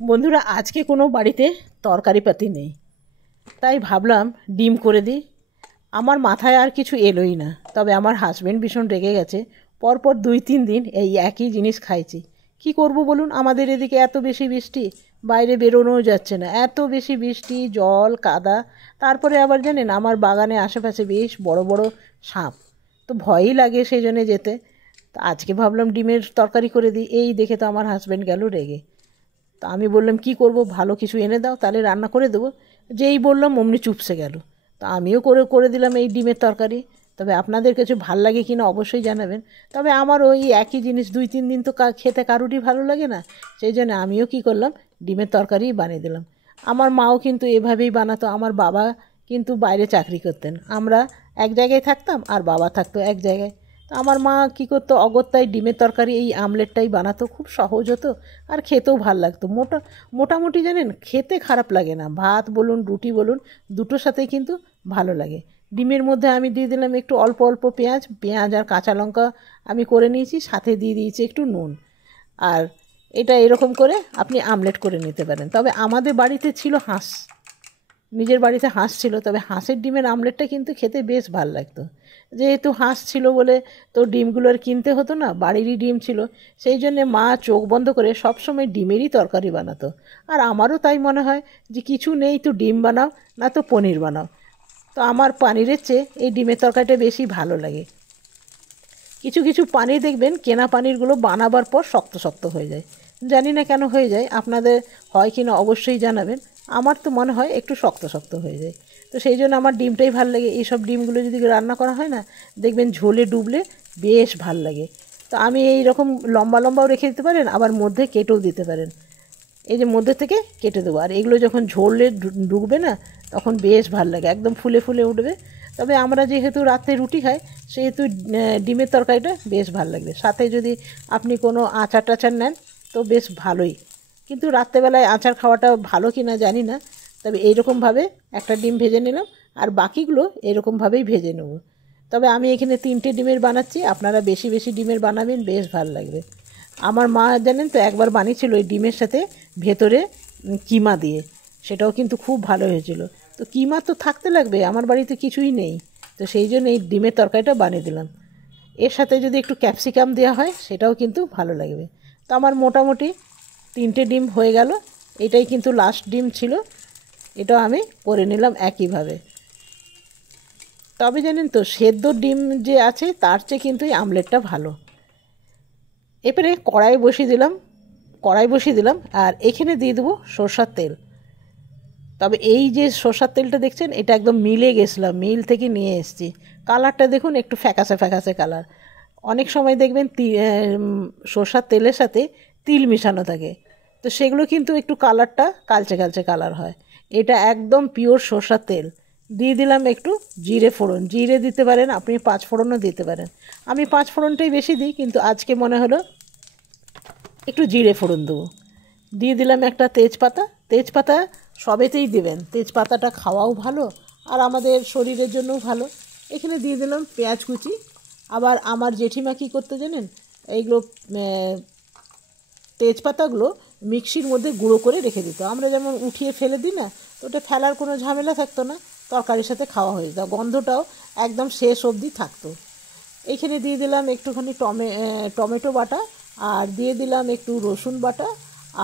বন্ধুরা, আজকে কোনো বাড়িতে তরকারিপাতি নেই, তাই ভাবলাম ডিম করে দিই। আমার মাথায় আর কিছু এলোই না, তবে আমার হাজব্যান্ড ভীষণ রেগে গেছে। পরপর 2-3 দিন এই একই জিনিস খাইছি। কি করব বলুন, আমাদের এদিকে এত বেশি বৃষ্টি, বাইরে বেরোনোও যাচ্ছে না, এত বেশি বৃষ্টি, জল কাদা। তারপরে আবার জানেন, আমার বাগানে আশেপাশে বেশ বড় বড় সাপ, তো ভয়ই লাগে সেই জন্যে যেতে। তো আজকে ভাবলাম ডিমের তরকারি করে দিই, এই দেখে তো আমার হাজব্যান্ড গেল রেগে। তা আমি বললাম কি করব, ভালো কিছু এনে দাও তাহলে রান্না করে দেবো। যেই বললাম অমনি চুপসে গেল। তা আমিও করে করে দিলাম এই ডিমের তরকারি। তবে আপনাদের কাছে ভাল লাগে কি না অবশ্যই জানাবেন। তবে আমার ওই একই জিনিস 2-3 দিন তো খেতে কারুরই ভালো লাগে না, সেই জন্য আমিও কি করলাম, ডিমের তরকারিই বানিয়ে দিলাম। আমার মাও কিন্তু এভাবেই বানাতো। আমার বাবা কিন্তু বাইরে চাকরি করতেন, আমরা এক জায়গায় থাকতাম আর বাবা থাকতো এক জায়গায়। তো আমার মা কী করতো, অগত্যায় ডিমের তরকারি এই আমলেটটাই বানাতো, খুব সহজ হতো আর খেতেও ভাল লাগতো। মোটামুটি জানেন, খেতে খারাপ লাগে না, ভাত বলুন রুটি বলুন দুটোর সাথেই কিন্তু ভালো লাগে। ডিমের মধ্যে আমি দিয়ে দিলাম একটু অল্প অল্প পেঁয়াজ আর কাঁচা লঙ্কা আমি করে নিয়েছি, সাথে দিয়ে দিয়েছি একটু নুন। আর এটা এরকম করে আপনি আমলেট করে নিতে পারেন। তবে আমাদের বাড়িতে ছিল হাঁস, নিজের বাড়িতে হাঁস ছিল, তবে হাঁসের ডিমের আমলেটটা কিন্তু খেতে বেশ ভালো লাগতো। যেহেতু হাঁস ছিল বলে তো ডিমগুলো আর কিনতে হতো না, বাড়িরই ডিম ছিল। সেই জন্যে মা চোখ বন্ধ করে সবসময় ডিমেরই তরকারি বানাতো। আর আমারও তাই মনে হয় যে কিছু নেই তো ডিম বানাও, না তো পনির বানাও। তো আমার পনিরের চেয়ে এই ডিমের তরকারিটা বেশি ভালো লাগে। কিছু কিছু পানির দেখবেন, কেনা পানিরগুলো বানাবার পর শক্ত শক্ত হয়ে যায়। জানি না কেন হয়ে যায়, আপনাদের হয় কি না অবশ্যই জানাবেন। আমার তো মনে হয় একটু শক্ত শক্ত হয়ে যায়। তো সেই জন্য আমার ডিমটাই ভাল লাগে। এইসব ডিমগুলো যদি রান্না করা হয় না, দেখবেন ঝোলে ডুবলে বেশ ভাল লাগে। তো আমি এই রকম লম্বা লম্বাও রেখে দিতে পারেন, আবার মধ্যে কেটেও দিতে পারেন। এই যে মধ্যে থেকে কেটে দেবো, আর এগুলো যখন ঝোলে ঢুকবে না, তখন বেশ ভাল লাগে, একদম ফুলে ফুলে উঠবে। তবে আমরা যেহেতু রাতে রুটি খাই, সেহেতু ডিমের তরকারিটা বেশ ভালো লাগবে। সাথে যদি আপনি কোনো আচার টাচার নেন তো বেশ ভালোই। কিন্তু রাত্রেবেলায় আচার খাওয়াটা ভালো কি না জানি না। তবে এইরকমভাবে একটা ডিম ভেজে নিলাম, আর বাকিগুলো এরকমভাবেই ভেজে নেব। তবে আমি এখানে 3টে ডিমের বানাচ্ছি, আপনারা বেশি বেশি ডিমের বানাবেন, বেশ ভালো লাগবে। আমার মা জানেন তো একবার বানিয়েছিল ওই ডিমের সাথে ভেতরে কিমা দিয়ে, সেটাও কিন্তু খুব ভালো হয়েছিল। তো কিমা তো থাকতে লাগবে, আমার বাড়িতে কিছুই নেই, তো সেই জন্য এই ডিমের তরকারিটা বানিয়ে দিলাম। এর সাথে যদি একটু ক্যাপসিকাম দেওয়া হয় সেটাও কিন্তু ভালো লাগবে। তো আমার মোটামুটি 3টে ডিম হয়ে গেল, এটাই কিন্তু লাস্ট ডিম ছিল, এটাও আমি করে নিলাম একইভাবে। তবে জানেন তো, সেদ্ধ ডিম যে আছে তার চেয়ে কিন্তু এই আমলেটটা ভালো। এবারে কড়াই বসিয়ে দিলাম আর এখানে দিয়ে দেবো সরষার তেল। তবে এই যে সরষার তেলটা দেখছেন, এটা একদম মিলে গেছিলাম, মিল থেকে নিয়ে এসেছি। কালারটা দেখুন, একটু ফ্যাকাসে ফ্যাকাসে কালার। অনেক সময় দেখবেন সরষার তেলের সাথে তিল মিশানো থাকে, তো সেগুলো কিন্তু একটু কালারটা কালচে কালচে কালার হয়। এটা একদম পিওর সরষার তেল। দিয়ে দিলাম একটু জিরে ফোড়ন, জিরে দিতে পারেন, আপনি 5 ফোড়নও দিতে পারেন। আমি 5 ফোড়নটাই বেশি দিই, কিন্তু আজকে মনে হলো একটু জিরে ফোড়ন দেবো। দিয়ে দিলাম একটা তেজপাতা। তেজপাতা সবেতেই দেবেন, তেজপাতাটা খাওয়াও ভালো আর আমাদের শরীরের জন্যও ভালো। এখানে দিয়ে দিলাম পেঁয়াজ কুচি। আবার আমার জেঠিমা কী করতে জানেন, এইগুলো তেজপাতাগুলো মিক্সির মধ্যে গুঁড়ো করে রেখে দিত। আমরা যেমন উঠিয়ে ফেলে দিই না, তো ওটা ফেলার কোনো ঝামেলা থাকতো না, তরকারির সাথে খাওয়া হয়ে যেত, গন্ধটাও একদম শেষ অবধি থাকতো। এইখানে দিয়ে দিলাম একটুখানি টমেটো বাটা, আর দিয়ে দিলাম একটু রসুন বাটা,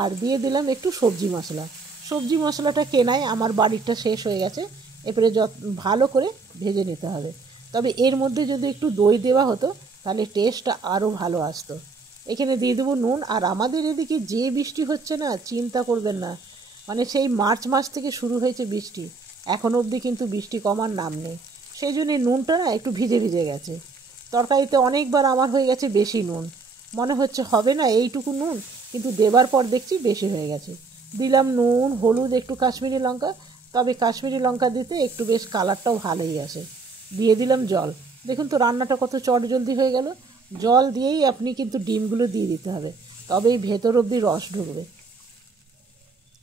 আর দিয়ে দিলাম একটু সবজি মশলা। সবজি মশলাটা কেনায়, আমার বাড়িরটা শেষ হয়ে গেছে। এরপরে ভালো করে ভেজে নিতে হবে। তবে এর মধ্যে যদি একটু দই দেওয়া হতো তাহলে টেস্টটা আরও ভালো আসতো। এখানে দিয়ে দেবো নুন। আর আমাদের এদিকে যে বৃষ্টি হচ্ছে না, চিন্তা করবেন না, মানে সেই মার্চ মাস থেকে শুরু হয়েছে বৃষ্টি, এখনও অবধি কিন্তু বৃষ্টি কমার নাম নেই। সেই জন্যে নুনটা না একটু ভিজে ভিজে গেছে। তরকারিতে অনেকবার আমার হয়ে গেছে বেশি নুন, মনে হচ্ছে হবে না এইটুকু নুন, কিন্তু দেবার পর দেখছি বেশি হয়ে গেছে। দিলাম নুন, হলুদ, একটু কাশ্মীরি লঙ্কা। তবে কাশ্মীরি লঙ্কা দিতে একটু বেশ কালারটাও ভালোই আসে। দিয়ে দিলাম জল। দেখুন তো রান্নাটা কত চটজলদি হয়ে গেল। জল দিয়েই আপনি কিন্তু ডিমগুলো দিয়ে দিতে হবে, তবেই ভেতর অবধি রস ঢুকবে।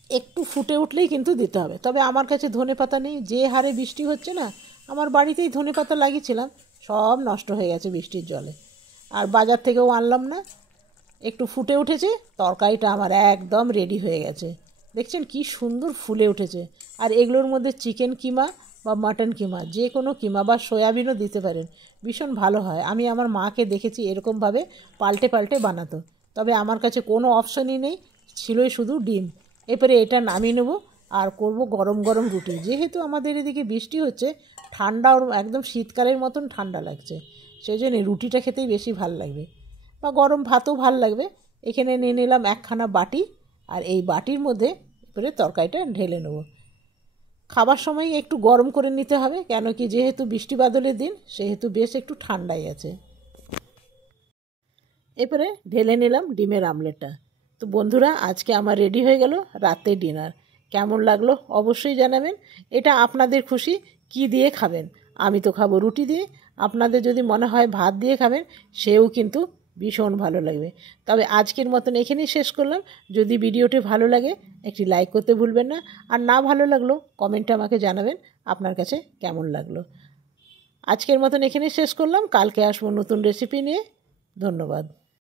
একটু ফুটে উঠলেই কিন্তু দিতে হবে। তবে আমার কাছে ধনেপাতা নেই, যে হারে বৃষ্টি হচ্ছে না, আমার বাড়িতেই ধনেপাতা লাগিয়েছিলাম, সব নষ্ট হয়ে গেছে বৃষ্টির জলে, আর বাজার থেকেও আনলাম না। একটু ফুটে উঠেছে, তরকারিটা আমার একদম রেডি হয়ে গেছে। দেখছেন কি সুন্দর ফুলে উঠেছে। আর এগুলোর মধ্যে চিকেন কিমা বা মাটন কিমা, যে কোনো কিমা বা সয়াবিনও দিতে পারেন, ভীষণ ভালো হয়। আমি আমার মাকে দেখেছি এরকমভাবে পাল্টে পাল্টে বানাতো, তবে আমার কাছে কোনো অপশনই নেই, ছিলই শুধু ডিম। এরপরে এটা নামিয়ে নেবো আর করব গরম গরম রুটি। যেহেতু আমাদের এদিকে বৃষ্টি হচ্ছে, ঠান্ডা একদম শীতকালের মতন ঠান্ডা লাগছে, সেই জন্য রুটিটা খেতেই বেশি ভাল লাগবে, বা গরম ভাতও ভাল লাগবে। এখানে নিয়ে নিলাম একখানা বাটি, আর এই বাটির মধ্যে এবারে তরকারিটা ঢেলে নেব। খাবার সময় একটু গরম করে নিতে হবে, কেন কি যেহেতু বৃষ্টি বাদলের দিন, সেহেতু বেশ একটু ঠান্ডাই আছে। এরপরে ঢেলে নিলাম ডিমের আমলেটটা। তো বন্ধুরা, আজকে আমার রেডি হয়ে গেল রাতের ডিনার। কেমন লাগলো অবশ্যই জানাবেন। এটা আপনাদের খুশি, কি দিয়ে খাবেন। আমি তো খাবো রুটি দিয়ে, আপনাদের যদি মনে হয় ভাত দিয়ে খাবেন, সেও কিন্তু ভীষণ ভালো লাগবে। তবে আজকের মতন এখানেই শেষ করলাম। যদি ভিডিওটি ভালো লাগে একটি লাইক করতে ভুলবেন না, আর না ভালো লাগলো কমেন্টে আমাকে জানাবেন আপনার কাছে কেমন লাগলো। আজকের মতন এখানেই শেষ করলাম, কালকে আসবো নতুন রেসিপি নিয়ে। ধন্যবাদ।